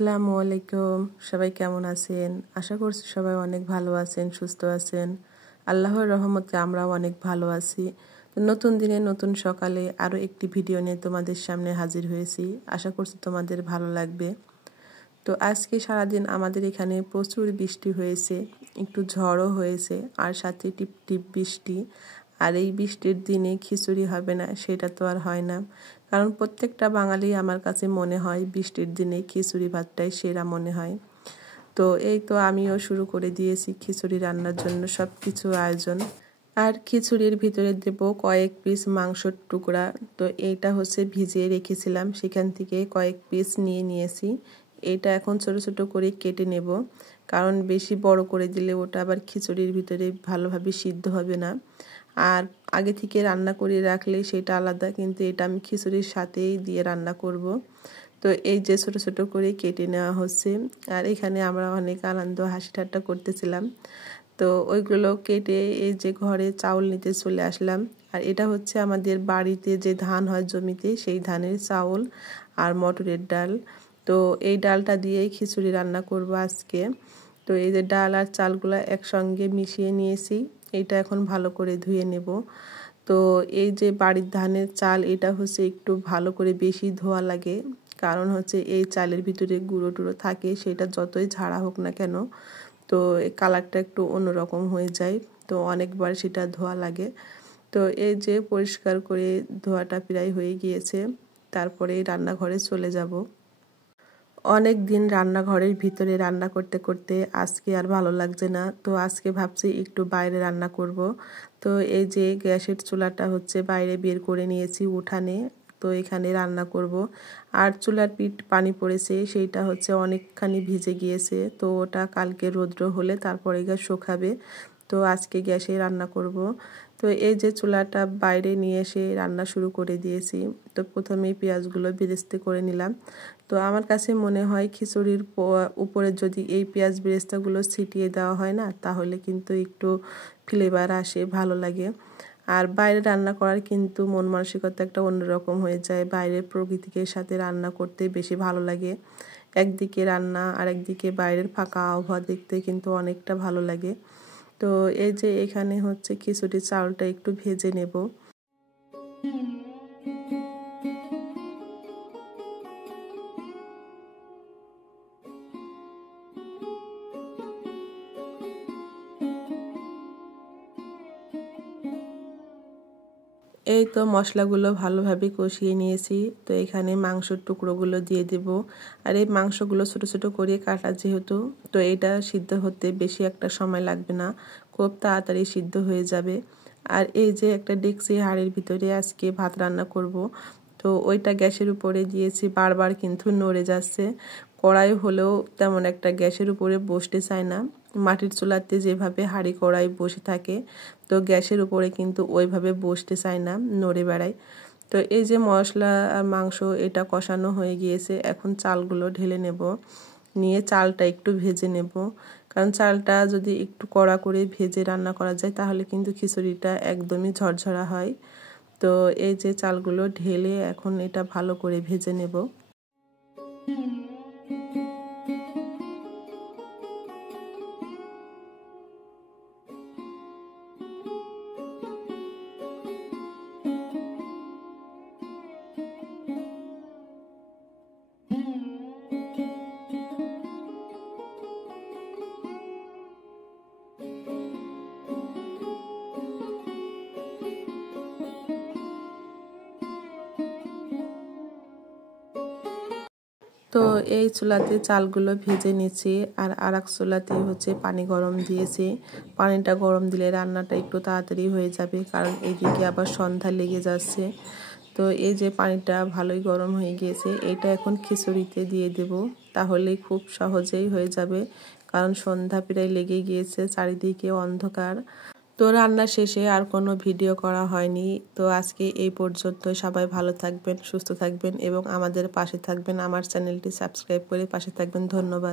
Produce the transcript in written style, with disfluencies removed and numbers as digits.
আসসালামু আলাইকুম। সবাই কেমন আছেন? আশা করছি সবাই অনেক ভালো আছেন, সুস্থ আছেন। আল্লাহর রহমতে আমরাও অনেক ভালো আছি। তো নতুন দিনে নতুন সকালে আরও একটি ভিডিও নিয়ে তোমাদের সামনে হাজির হয়েছি। আশা করছি তোমাদের ভালো লাগবে। তো আজকে সারাদিন আমাদের এখানে প্রচুর বৃষ্টি হয়েছে, একটু ঝড়ও হয়েছে, আর সাথে টিপ টিপ বৃষ্টি। আর এই বৃষ্টির দিনে খিচুড়ি হবে না সেটা তো আর হয় না, কারণ প্রত্যেকটা বাঙালি আমার কাছে মনে হয় বৃষ্টির দিনে খিচুড়ি ভাতটাই সেরা মনে হয়। তো এই তো আমিও শুরু করে দিয়েছি খিচুড়ি রান্নার জন্য সব কিছু আয়োজন। আর খিচুড়ির ভিতরে দেব কয়েক পিস মাংসর টুকরা। তো এইটা হচ্ছে ভিজিয়ে রেখেছিলাম, সেখান থেকে কয়েক পিস নিয়েছি। এটা এখন ছোট ছোট করে কেটে নেব, কারণ বেশি বড় করে দিলে ওটা আবার খিচুড়ির ভিতরে ভালোভাবে সিদ্ধ হবে না। আর আগে থেকে রান্না করে রাখলে সেটা আলাদা, কিন্তু এটা আমি খিচুড়ির সাথেই দিয়ে রান্না করব। তো এই যে ছোট ছোট করে কেটে নেওয়া হচ্ছে, আর এখানে আমরা অনেক আনন্দ হাসি ঠাট্টা করতেছিলাম। তো ওইগুলো কেটে এই যে ঘরে চাউল নিতে চলে আসলাম। আর এটা হচ্ছে আমাদের বাড়িতে যে ধান হয় জমিতে, সেই ধানের চাউল আর মটরের ডাল। তো এই ডালটা দিয়েই খিচুড়ি রান্না করব আজকে। তো এই যে ডাল আর চালগুলো একসঙ্গে মিশিয়ে নিয়েছি, এটা এখন ভালো করে ধুয়ে নেব। তো এই যে বাড়ির ধানের চাল, এটা হচ্ছে একটু ভালো করে বেশি ধোয়া লাগে, কারণ হচ্ছে এই চালের ভিতরে গুঁড়ো টুড়ো থাকে, সেটা যতই ঝাড়া হোক না কেন তো এই কালারটা একটু অন্যরকম হয়ে যায়। তো অনেকবার সেটা ধোয়া লাগে। তো এই যে পরিষ্কার করে ধোয়াটা প্রায় হয়ে গিয়েছে, তারপরে রান্নাঘরে চলে যাব। অনেক দিন রান্নাঘরের ভিতরে রান্না করতে করতে আজকে আর ভালো লাগছে না, তো আজকে ভাবছি একটু বাইরে রান্না করব। তো এই যে গ্যাসের চুলাটা হচ্ছে বাইরে বের করে নিয়েছি উঠানে, তো এখানে রান্না করব। আর চুলার পানি পড়েছে, সেইটা হচ্ছে অনেকখানি ভিজে গিয়েছে, তো ওটা কালকে রৌদ্র হলে তারপরে গ্যাস শুকাবে। তো আজকে গ্যাসে রান্না করব। তো এই যে চুলাটা বাইরে নিয়ে এসে রান্না শুরু করে দিয়েছি। তো প্রথমেই পেঁয়াজগুলো বেরেস্তা করে নিলাম। তো আমার কাছে মনে হয় খিচুড়ির উপরে যদি এই পেঁয়াজ বেরেস্তাগুলো ছিটিয়ে দেওয়া হয় না, তাহলে কিন্তু একটু ফ্লেভার আসে, ভালো লাগে। আর বাইরে রান্না করার কিন্তু মন মানসিকতা একটা অন্যরকম হয়ে যায়। বাইরের প্রকৃতির সাথে রান্না করতে বেশি ভালো লাগে। একদিকে রান্না আর একদিকে বাইরের ফাঁকা আবহাওয়া দেখতে কিন্তু অনেকটা ভালো লাগে। তো এই যে এখানে হচ্ছে খিচুড়ির চাউলটা একটু ভেজে নেব। এই তো মশলাগুলো ভালোভাবে কষিয়ে নিয়েছি। তো এখানে মাংসের টুকরোগুলো দিয়ে দেব। আর এই মাংসগুলো ছোট ছোট করে কাটা যেহেতু, তো এটা সিদ্ধ হতে বেশি একটা সময় লাগবে না, খুব তাড়াতাড়ি সিদ্ধ হয়ে যাবে। আর এই যে একটা ডেকচি হাঁড়ির ভিতরে আজকে ভাত রান্না করব। তো ওইটা গ্যাসের উপরে দিয়েছি, বারবার কিন্তু নড়ে যাচ্ছে। কড়াই হলেও তেমন একটা গ্যাসের উপরে বসতে চায় না। মাটির চুলাতে যেভাবে হাঁড়ি কড়াই বসে থাকে, তো গ্যাসের উপরে কিন্তু ওইভাবে বসতে চায় না, নড়ে বেড়ায়। তো এই যে মশলা আর মাংস এটা কষানো হয়ে গিয়েছে, এখন চালগুলো ঢেলে নেব। নিয়ে চালটা একটু ভেজে নেব, কারণ চালটা যদি একটু কড়া করে ভেজে রান্না করা যায় তাহলে কিন্তু খিচুড়িটা একদমই ঝরঝরা হয়। তো এই যে চালগুলো ঢেলে এখন এটা ভালো করে ভেজে নেব। তো এই চুলাতে চালগুলো ভেজে নিচ্ছি, আর আরেক চুলাতে হচ্ছে পানি গরম দিয়েছি। পানিটা গরম দিলে রান্নাটা একটু তাড়াতাড়ি হয়ে যাবে, কারণ এইদিকে আবার সন্ধ্যা লেগে যাচ্ছে। তো এই যে পানিটা ভালোই গরম হয়ে গিয়েছে, এটা এখন খিচুড়িতে দিয়ে দেব, তাহলেই খুব সহজেই হয়ে যাবে, কারণ সন্ধ্যা প্রায় লেগে গিয়েছে, চারিদিকে অন্ধকার। তো রান্না শেষে আর কোনো ভিডিও করা হয়নি। তো আজকে এই পর্যন্ত। সবাই ভালো থাকবেন, সুস্থ থাকবেন এবং আমাদের পাশে থাকবেন। আমার চ্যানেলটি সাবস্ক্রাইব করে পাশে থাকবেন। ধন্যবাদ।